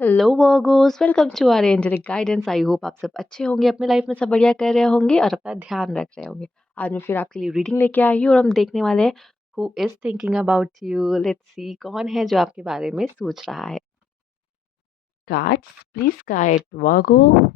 Hello Virgos, welcome to our angelic guidance. I hope आप सब अच्छे होंगे, अपने लाइफ में सब बढ़िया कर रहे होंगे और अपना ध्यान रख रहे होंगे। आज मैं फिर आपके लिए रीडिंग लेके आई हूँ और हम देखने वाले हैं who is thinking about you. Let's see कौन है जो आपके बारे में सोच रहा है। Cards please guide Virgo.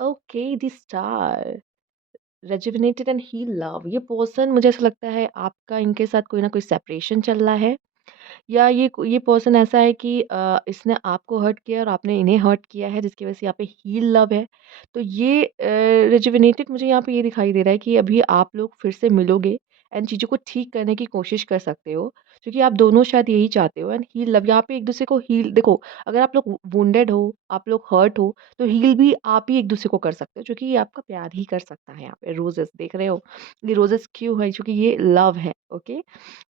Okay, the star rejuvenated and he love. ये पर्सन मुझे ऐसा लगता है आपका इनके साथ कोई ना कोई सेपरेशन चल रहा है, या ये पर्सन ऐसा है कि इसने आपको हर्ट किया और आपने इन्हें हर्ट किया है, जिसकी वजह से यहाँ पे हील लव है। तो ये रिजुविनेटेड मुझे यहाँ पे ये दिखाई दे रहा है कि अभी आप लोग फिर से मिलोगे एंड चीज़ों को ठीक करने की कोशिश कर सकते हो, क्योंकि आप दोनों शायद यही चाहते हो। एंड हील लव यहाँ पे एक दूसरे को हील देखो, अगर आप लोग वुंडेड हो, आप लोग हर्ट हो, तो हील भी आप ही एक दूसरे को कर सकते हो, क्योंकि ये आपका प्यार ही कर सकता है। यहाँ पे रोजेस देख रहे हो, ये रोजेस क्यों है? क्योंकि ये लव है। ओके,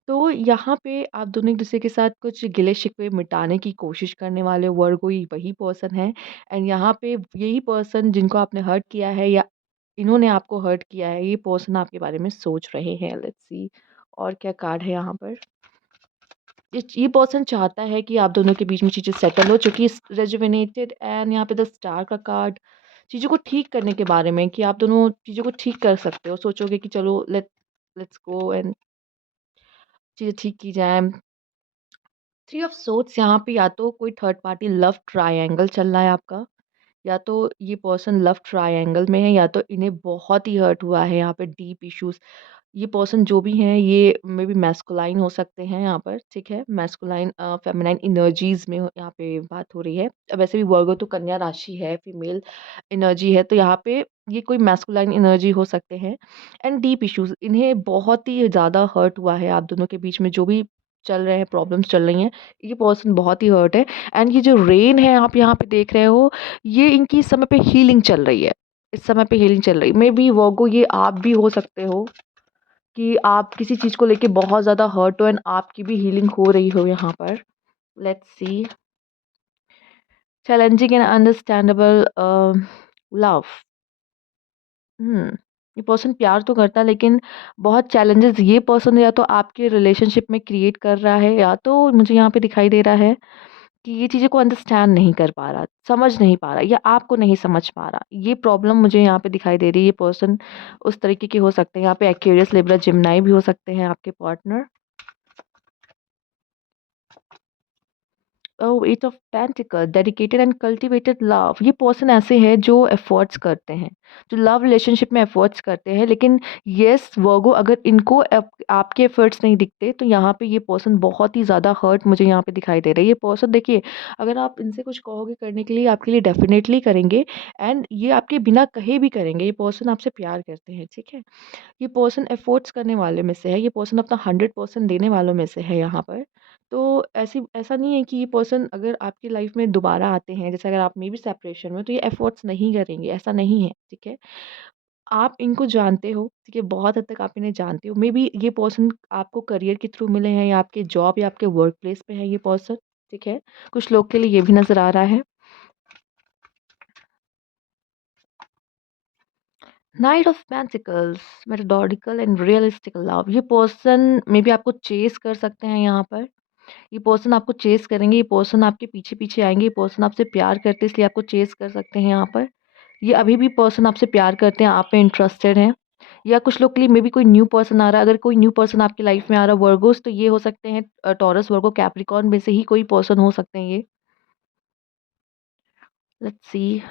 तो यहाँ पे आप दोनों एक-दूसरे के साथ कुछ गिले-शिकवे मिटाने की कोशिश करने वाले वर्गो ही वही पर्सन है। एंड यहाँ पे यही पर्सन जिनको आपने हर्ट किया है, या इन्होंने आपको हर्ट किया है, ये पर्सन आपके बारे में सोच रहे हैं। लेट्स सी और क्या कार्ड है यहाँ पर। ये पर्सन चाहता है कि आप दोनों के बीच में चीज़ें सेटल हो, चूँकि रेजुवेनेटेड एंड यहाँ पे द स्टार का कार्ड चीज़ों को ठीक करने के बारे में, कि आप दोनों चीज़ों को ठीक कर सकते हो। सोचोगे कि चलो लेट्स गो एंड चीज़ें ठीक की जाएँ। थ्री ऑफ सोर्ड्स यहाँ पे या तो कोई थर्ड पार्टी लव ट्रायंगल चल रहा है आपका, या तो ये पर्सन लव ट्रायंगल में है, या तो इन्हें बहुत ही हर्ट हुआ है यहाँ पे, डीप इश्यूज। ये पर्सन जो भी हैं ये मे बी मैस्कुलाइन हो सकते हैं यहाँ पर, ठीक है। मैस्कुलाइन फेमिनाइन एनर्जीज में यहाँ पे बात हो रही है। अब वैसे भी वर्गो तो कन्या राशि है, फीमेल एनर्जी है, तो यहाँ पे ये कोई मैस्कुलाइन एनर्जी हो सकते हैं। एंड डीप इश्यूज, इन्हें बहुत ही ज़्यादा हर्ट हुआ है आप दोनों के बीच में, जो भी चल रहे हैं, प्रॉब्लम्स चल रही हैं, ये पर्सन बहुत ही हर्ट है। एंड ये जो रेन है आप यहाँ पे देख रहे हो, ये इनकी इस समय पे हीलिंग चल रही है। इस समय पे हीलिंग चल रही है। मे बी वर्गो ये आप भी हो सकते हो, कि आप किसी चीज़ को लेके बहुत ज़्यादा हर्ट हो एंड आपकी भी हीलिंग हो रही हो यहाँ पर। Let's see challenging and understandable love. Hmm, ये पर्सन प्यार तो करता है, लेकिन बहुत चैलेंजेस ये पर्सन या तो आपके रिलेशनशिप में क्रिएट कर रहा है, या तो मुझे यहाँ पे दिखाई दे रहा है कि ये चीज़ें को अंडरस्टैंड नहीं कर पा रहा, समझ नहीं पा रहा, या आपको नहीं समझ पा रहा। ये प्रॉब्लम मुझे यहाँ पे दिखाई दे रही है। ये पर्सन उस तरीके के हो सकते हैं, यहाँ पे एक्वेरियस, लिब्रा, जिम्नाई भी हो सकते हैं आपके partner. Oh, eight of pentacle, dedicated and cultivated love. ये पर्सन ऐसे हैं जो एफर्ट्स करते हैं, जो लव रिलेशनशिप में एफर्ट्स करते हैं, लेकिन यस वर्गो, अगर इनको आपके एफर्ट्स नहीं दिखते, तो यहाँ पे ये पर्सन बहुत ही ज़्यादा हर्ट मुझे यहाँ पे दिखाई दे रहा है। ये पर्सन देखिए, अगर आप इनसे कुछ कहोगे करने के लिए, आपके लिए डेफिनेटली करेंगे। एंड ये आपके बिना कहे भी करेंगे। ये पर्सन आपसे प्यार करते हैं, ठीक है। ये पर्सन एफर्ट्स करने वाले में से है, ये पर्सन अपना 100% देने वालों में से है यहाँ पर। तो ऐसी ऐसा नहीं है कि ये पर्सन अगर आपकी लाइफ में दोबारा आते हैं, जैसे अगर आप में भी सेपरेशन में, तो ये एफर्ट्स नहीं करेंगे, ऐसा नहीं है, ठीक है। आप इनको जानते हो, ठीक है, बहुत हद तक आप इन्हें जानते हो। मे बी ये पर्सन आपको करियर के थ्रू मिले हैं, या आपके जॉब या आपके वर्क प्लेस पे है ये पर्सन, ठीक है। कुछ लोग के लिए ये भी नज़र आ रहा है। Knight of pentacles, methodological and realistic love. ये पर्सन मे बी आपको चेस कर सकते हैं यहाँ पर। ये पर्सन आपको चेस करेंगे, ये पर्सन आपके पीछे पीछे आएंगे, ये पर्सन आपसे प्यार करते हैं, इसलिए आपको चेस कर सकते हैं यहाँ पर। ये अभी भी पर्सन आपसे प्यार करते हैं, आप पे इंटरेस्टेड हैं। या कुछ लोग के लिए मे बी कोई न्यू पर्सन आ रहा है। अगर कोई न्यू पर्सन आपकी लाइफ में आ रहा है वर्गोस, तो ये हो सकते हैं टॉरस, वर्गो, कैप्रिकॉर्न में से ही कोई पर्सन हो सकते हैं ये। लेट्स सी,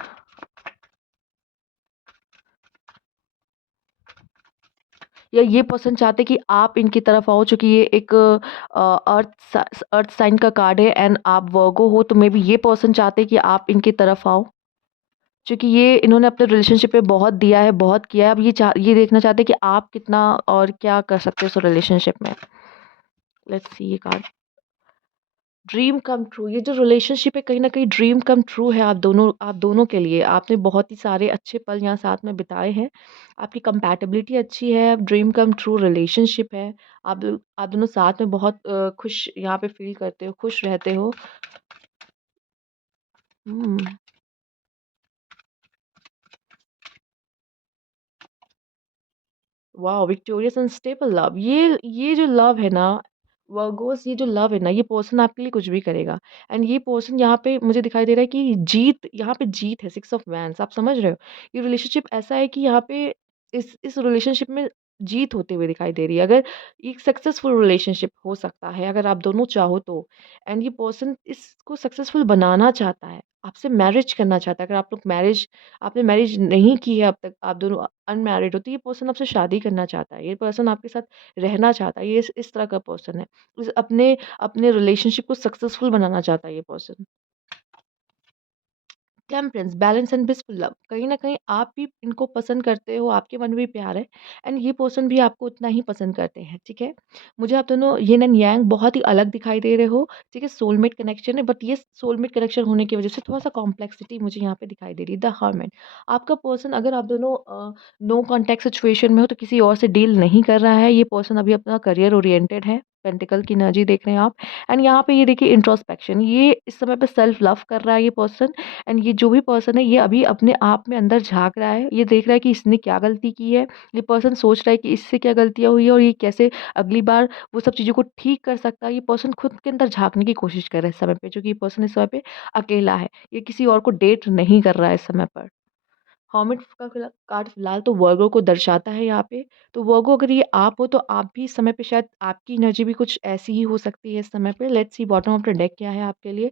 या ये पर्सन चाहते कि आप इनकी तरफ आओ, चूंकि ये एक अर्थ अर्थ साइन का कार्ड है एंड आप वर्गो हो, तो मे बी ये पर्सन चाहते कि आप इनकी तरफ आओ, क्योंकि ये इन्होंने अपने रिलेशनशिप पे बहुत दिया है, बहुत किया है। अब ये देखना चाहते हैं कि आप कितना और क्या कर सकते हो उस रिलेशनशिप में। लेट्स सी ये कार्ड, ड्रीम कम ट्रू। ये जो रिलेशनशिप है, कहीं ना कहीं ड्रीम कम ट्रू है आप दोनों के लिए। आपने बहुत ही सारे अच्छे पल यहाँ साथ में बिताए हैं, आपकी कंपैटिबिलिटी अच्छी है, ड्रीम कम ट्रू रिलेशनशिप है। आप दोनों साथ में बहुत खुश यहाँ पे फील करते हो, खुश रहते हो। Hmm, wow! Victorious and stable love, ये जो लव है ना, वर्गोस, ये जो लव है ना, ये पर्सन आपके लिए कुछ भी करेगा। एंड ये पर्सन यहाँ पे मुझे दिखाई दे रहा है कि जीत, यहाँ पे जीत है, 6 ऑफ वांड्स, आप समझ रहे हो? ये रिलेशनशिप ऐसा है कि यहाँ पे इस रिलेशनशिप में जीत होते हुए दिखाई दे रही है। अगर एक सक्सेसफुल रिलेशनशिप हो सकता है अगर आप दोनों चाहो तो। एंड ये पर्सन इसको सक्सेसफुल बनाना चाहता है, आपसे मैरिज करना चाहता है। अगर आप लोग मैरिज आपने मैरिज नहीं की है अब तक, आप दोनों अनमैरिड हो, तो ये पर्सन आपसे शादी करना चाहता है। ये पर्सन आपके साथ रहना चाहता है। ये इस तरह का पर्सन है। अपने अपने रिलेशनशिप को सक्सेसफुल बनाना चाहता है ये person. Temperance, balance and peaceful love, कहीं न कहीं आप भी इनको पसंद करते हो, आपके मन में भी प्यार है। एंड ये पर्सन भी आपको उतना ही पसंद करते हैं, ठीक है? मुझे आप दोनों यिन एंड यांग बहुत ही अलग दिखाई दे रहे हो, ठीक है? सोलमेट कनेक्शन है, बट ये सोलमेट कनेक्शन होने की वजह से थोड़ा-सा कॉम्प्लेक्सिटी मुझे यहाँ पे दिखाई दे रही है। द हर्मिट, आपका पर्सन, अगर आप दोनों नो कॉन्टैक्ट सिचुएशन में हो तो किसी और से डील नहीं कर रहा है। ये पर्सन अभी अपना करियर ओरिएंटेड है, पेंटिकल की एनर्जी देख रहे हैं आप। एंड यहाँ पे ये देखिए इंट्रोस्पेक्शन, ये इस समय पे सेल्फ लव कर रहा है ये पर्सन। एंड ये जो भी पर्सन है ये अभी अपने आप में अंदर झाँक रहा है। ये देख रहा है कि इसने क्या गलती की है। ये पर्सन सोच रहा है कि इससे क्या गलतियाँ हुई है और ये कैसे अगली बार वो सब चीज़ों को ठीक कर सकता है। ये पर्सन खुद के अंदर झाँकने की कोशिश कर रहा है इस समय पे, क्योंकि ये पर्सन इस समय पे अकेला है। ये किसी और को डेट नहीं कर रहा है इस समय पर। हॉर्मिट का कार्ड फिलहाल तो वर्गो को दर्शाता है यहाँ पे। तो वर्गो, अगर ये आप हो तो आप भी इस समय पे शायद आपकी एनर्जी भी कुछ ऐसी ही हो सकती है इस समय पे। Let's see bottom of the deck क्या है आपके लिए।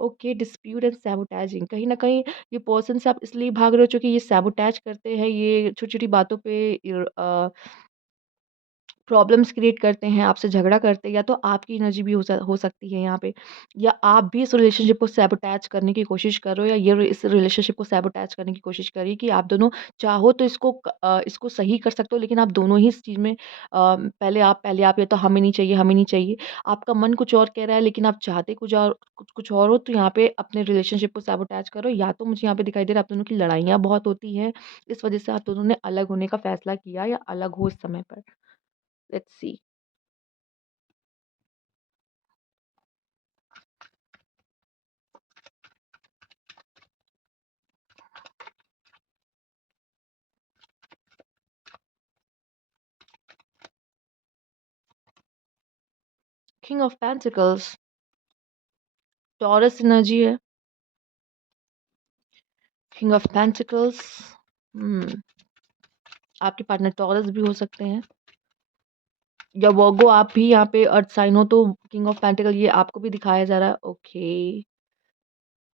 ओके, डिस्प्यूट एंड सैबोटेजिंग, कहीं न कहीं ये पर्सन से आप इसलिए भाग रहे हो क्योंकि ये सैबोटेज करते हैं, ये छोटी-छोटी बातों पे प्रॉब्लम्स क्रिएट करते हैं, आपसे झगड़ा करते हैं, या तो आपकी एनर्जी भी हो सकती है यहाँ पे, या आप भी इस रिलेशनशिप को सैबोटेज करने की कोशिश कर रहे हो, या ये इस रिलेशनशिप को सैबोटेज करने की कोशिश कर रही है कि आप दोनों चाहो तो इसको सही कर सकते हो, लेकिन आप दोनों ही इस चीज़ में पहले आप, या तो हमें नहीं चाहिए, हमें नहीं चाहिए। आपका मन कुछ और कह रहा है लेकिन आप चाहते कुछ और हो, तो यहाँ पे अपने रिलेशनशिप को सैबोटेज करो, या तो मुझे यहाँ पे दिखाई दे रहा है आप दोनों की लड़ाइयाँ बहुत होती हैं, इस वज़ह से आप दोनों ने अलग होने का फैसला किया या अलग हो इस समय पर। Let's C. King of pentacles, taurus energy है। किंग ऑफ पेंटिकल्स, हम्म, आपके पार्टनर टॉरस भी हो सकते हैं, या वर्गो, आप भी यहाँ पे अर्थ साइन हो तो किंग ऑफ पेंटिकल ये आपको भी दिखाया जा रहा है। ओके,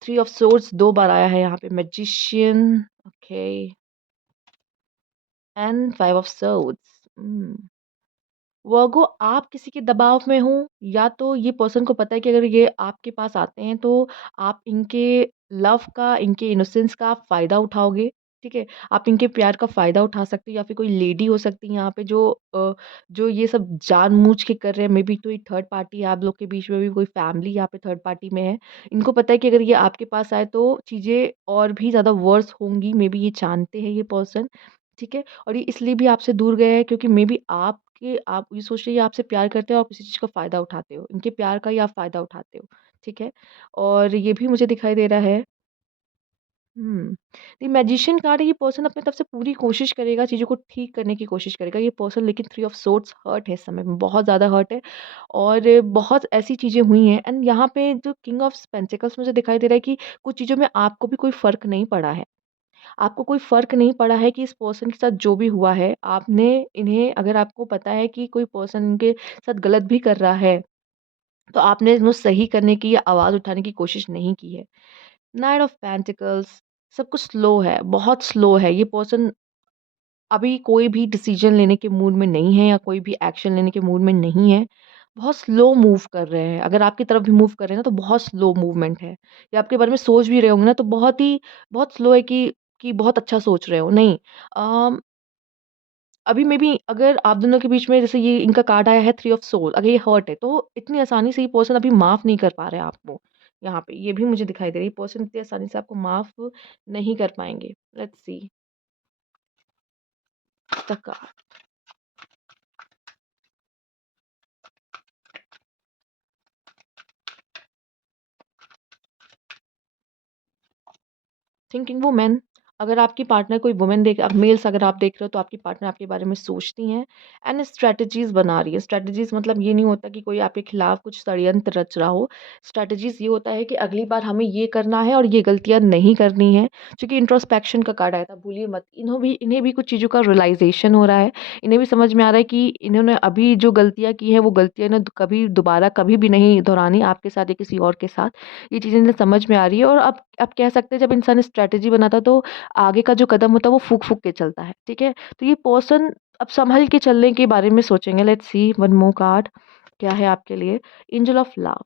थ्री ऑफ सोर्ड्स 2 बार आया है यहाँ पे, magician, okay, and five of swords. Virgo, आप किसी के दबाव में हो, या तो ये पर्सन को पता है कि अगर ये आपके पास आते हैं तो आप इनके लव का, इनके इनोसेंस का आप फ़ायदा उठाओगे, ठीक है? आप इनके प्यार का फ़ायदा उठा सकते हो, या फिर कोई लेडी हो सकती है यहाँ पे जो ये सब जानबूझ के कर रहे हैं। मे बी कोई थर्ड पार्टी है आप लोग के बीच में, भी कोई फैमिली यहाँ पे थर्ड पार्टी में है। इनको पता है कि अगर ये आपके पास आए तो चीज़ें और भी ज़्यादा वर्स होंगी, मे बी ये जानते हैं ये पर्सन, ठीक है? और ये इसलिए भी आपसे दूर गए हैं क्योंकि मे बी आप ये सोच रहे हैं ये आपसे प्यार करते हो, आप इसी चीज़ का फ़ायदा उठाते हो। इनके प्यार का ही आप फ़ायदा उठाते हो, ठीक है? और ये भी मुझे दिखाई दे रहा है। हुँ। ये मैजिशियन कार्ड है, ये पर्सन अपनी तरफ से पूरी कोशिश करेगा, चीज़ों को ठीक करने की कोशिश करेगा। ये पर्सन, लेकिन थ्री ऑफ सोर्ड्स हर्ट है इस समय में, बहुत ज़्यादा हर्ट है, और बहुत ऐसी चीज़ें हुई हैं। एंड यहाँ पे जो किंग ऑफ पेंटिकल्स मुझे दिखाई दे रहा है कि कुछ चीज़ों में आपको भी कोई फ़र्क नहीं पड़ा है। आपको कोई फ़र्क नहीं पड़ा है कि इस पर्सन के साथ जो भी हुआ है, आपने इन्हें, अगर आपको पता है कि कोई पर्सन इनके साथ गलत भी कर रहा है, तो आपने इन्हें सही करने की या आवाज़ उठाने की कोशिश नहीं की है। नाइट ऑफ पेंटिकल्स, सब कुछ स्लो है, बहुत स्लो है। ये पर्सन अभी कोई भी डिसीज़न लेने के मूड में नहीं है, या कोई भी एक्शन लेने के मूड में नहीं है। बहुत स्लो मूव कर रहे हैं। अगर आपकी तरफ भी मूव कर रहे हैं ना, तो बहुत स्लो मूवमेंट है। या आपके बारे में सोच भी रहे होंगे ना, तो बहुत स्लो है कि बहुत अच्छा सोच रहे हो। नहीं, अम, अभी मे बी अगर आप दोनों के बीच में, जैसे ये इनका कार्ड आया है थ्री ऑफ सोल, अगर ये हर्ट है तो इतनी आसानी से ये पर्सन अभी माफ़ नहीं कर पा रहे हैं आपको। यहाँ पे ये भी मुझे दिखाई दे रही है, पर्सन इतनी आसानी से आपको माफ़ नहीं कर पाएँगे। Let's see the card. Thinking woman, अगर आपकी पार्टनर कोई वुमन देख अब मेल्स अगर आप देख रहे हो तो आपकी पार्टनर आपके बारे में सोचती हैं एंड स्ट्रैटेजीज़ बना रही है। स्ट्रैटेजीज़ मतलब ये नहीं होता कि कोई आपके खिलाफ कुछ षड्यंत्र रच रहा हो। स्ट्रैटेजीज़ ये होता है कि अगली बार हमें ये करना है और ये गलतियाँ नहीं करनी है। क्योंकि इंट्रोस्पेक्शन का कार्ड आया था, भूलिए मत। इन्हें भी कुछ चीज़ों का रियलाइज़ेशन हो रहा है। इन्हें भी समझ में आ रहा है कि इन्होंने अभी जो गलतियाँ की हैं वो गलतियाँ इन्हें कभी दोबारा कभी भी नहीं दोहरानी आपके साथ या किसी और के साथ। ये चीज़ें इन्हें समझ में आ रही है और अब कह सकते हैं जब इंसान स्ट्रैटेजी बनाता है तो आगे का जो कदम होता है वो फूँक-फूँक के चलता है, ठीक है? तो ये पर्सन अब सँभल के चलने के बारे में सोचेंगे। Let's see one more card क्या है आपके लिए? Angel of love.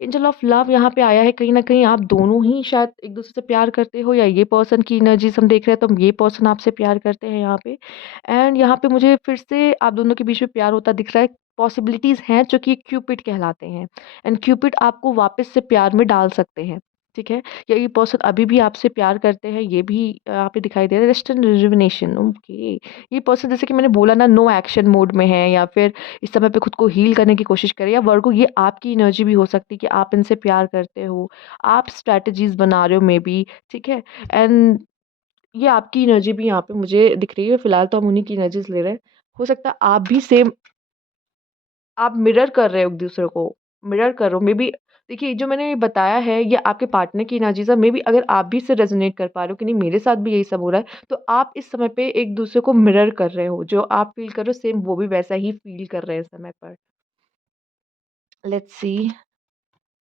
Angel of love यहाँ पे आया है, कहीं न कहीं आप दोनों ही शायद एक-दूसरे से प्यार करते हो या ये पर्सन की एनर्जीज़ हम देख रहे हैं तो ये पर्सन आपसे प्यार करते हैं यहाँ पे। एंड यहाँ पे मुझे फिर से आप दोनों के बीच में प्यार होता दिख रहा है। पॉसिबिलिटीज़ हैं जो कि क्यूपिड कहलाते हैं एंड क्यूपिड आपको वापस से प्यार में डाल सकते हैं, ठीक है? या ये पर्सन अभी भी आपसे प्यार करते हैं ये भी यहाँ पे दिखाई दे रहा है। Rest and rejuvenation okay. ये पर्सन जैसे कि मैंने बोला ना नो एक्शन मोड में है या फिर इस समय पे खुद को हील करने की कोशिश करें या वर्गो ये आपकी एनर्जी भी हो सकती है कि आप इनसे प्यार करते हो, आप स्ट्रैटेजीज़ बना रहे हो मे बी, ठीक है? एंड ये आपकी एनर्जी भी यहाँ पे मुझे दिख रही है, फिलहाल तो हम उन्हीं की एनर्जीज़ ले रहे हैं। हो सकता है आप भी सेम आप मिरर कर रहे हो एक-दूसरे को, मिरर कर रहे हो। मेबी देखिए जो मैंने बताया है ये आपके पार्टनर की एनर्जीज़ है, मेबी अगर आप भी इससे रेज़ोनेट कर पा रहे हो कि नहीं मेरे साथ भी यही सब हो रहा है, तो आप इस समय पे एक-दूसरे को मिरर कर रहे हो। जो आप फ़ील कर रहे हो सेम वो भी वैसा ही फ़ील कर रहे हैं इस समय पर। Let's C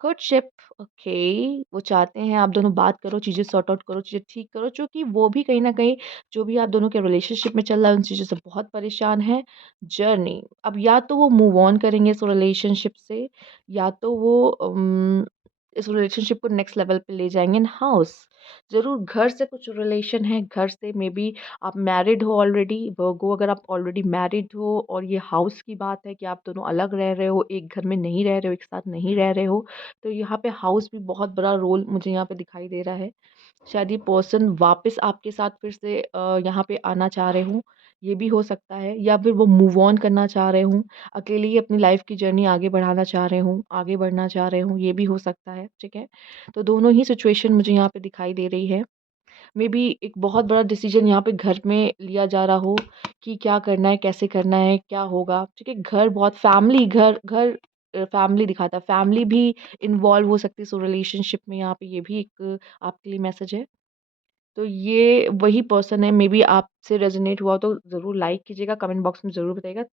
courtship okay. वो चाहते हैं आप दोनों बात करो, चीज़ें सॉर्ट आउट करो, चीज़ें ठीक करो, क्योंकि वो भी कहीं न कहीं जो भी आप दोनों के रिलेशनशिप में चल रहा है उन चीज़ों से बहुत परेशान हैं। जर्नी अब या तो वो मूव ऑन करेंगे इस रिलेशनशिप से या तो वो इस रिलेशनशिप को नेक्स्ट लेवल पे ले जाएँगे इन हाउस। ज़रूर घर से कुछ रिलेशन है, घर से मेबी आप मैरिड हो ऑलरेडी, वर्गो अगर आप ऑलरेडी मैरिड हो और ये हाउस की बात है कि आप दोनों अलग रह रहे हो, एक घर में नहीं रह रहे हो, एक साथ नहीं रह रहे हो, तो यहाँ पे हाउस भी बहुत बड़ा रोल मुझे यहाँ पे दिखाई दे रहा है। शायद ये पर्सन वापस आपके साथ फिर से यहाँ पे आना चाह रहे हों, ये भी हो सकता है या फिर वो मूव ऑन करना चाह रहे हों, अकेले ही अपनी लाइफ़ की जर्नी आगे बढ़ाना चाह रहे हों, आगे बढ़ना चाह रहे हों, ये भी हो सकता है, ठीक है? तो दोनों ही सिचुएशन मुझे यहाँ पे दिखाई दे रही है। मेबी एक बहुत बड़ा डिसीज़न यहाँ पे घर में लिया जा रहा हो कि क्या करना है, कैसे करना है, क्या होगा, ठीक है? घर बहुत फैमिली घर घर फैमिली दिखाता है, फैमिली भी इन्वॉल्व हो सकती है इस रिलेशनशिप में, यहाँ पे ये भी एक आपके लिए मैसेज है। तो ये वही पर्सन है, मेबी आपसे रेज़ोनेट हुआ हो तो ज़रूर लाइक कीजिएगा, कमेंट बॉक्स में ज़रूर बताइएगा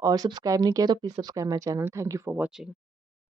और सब्सक्राइब नहीं किया है तो please subscribe my channel. Thank you for watching.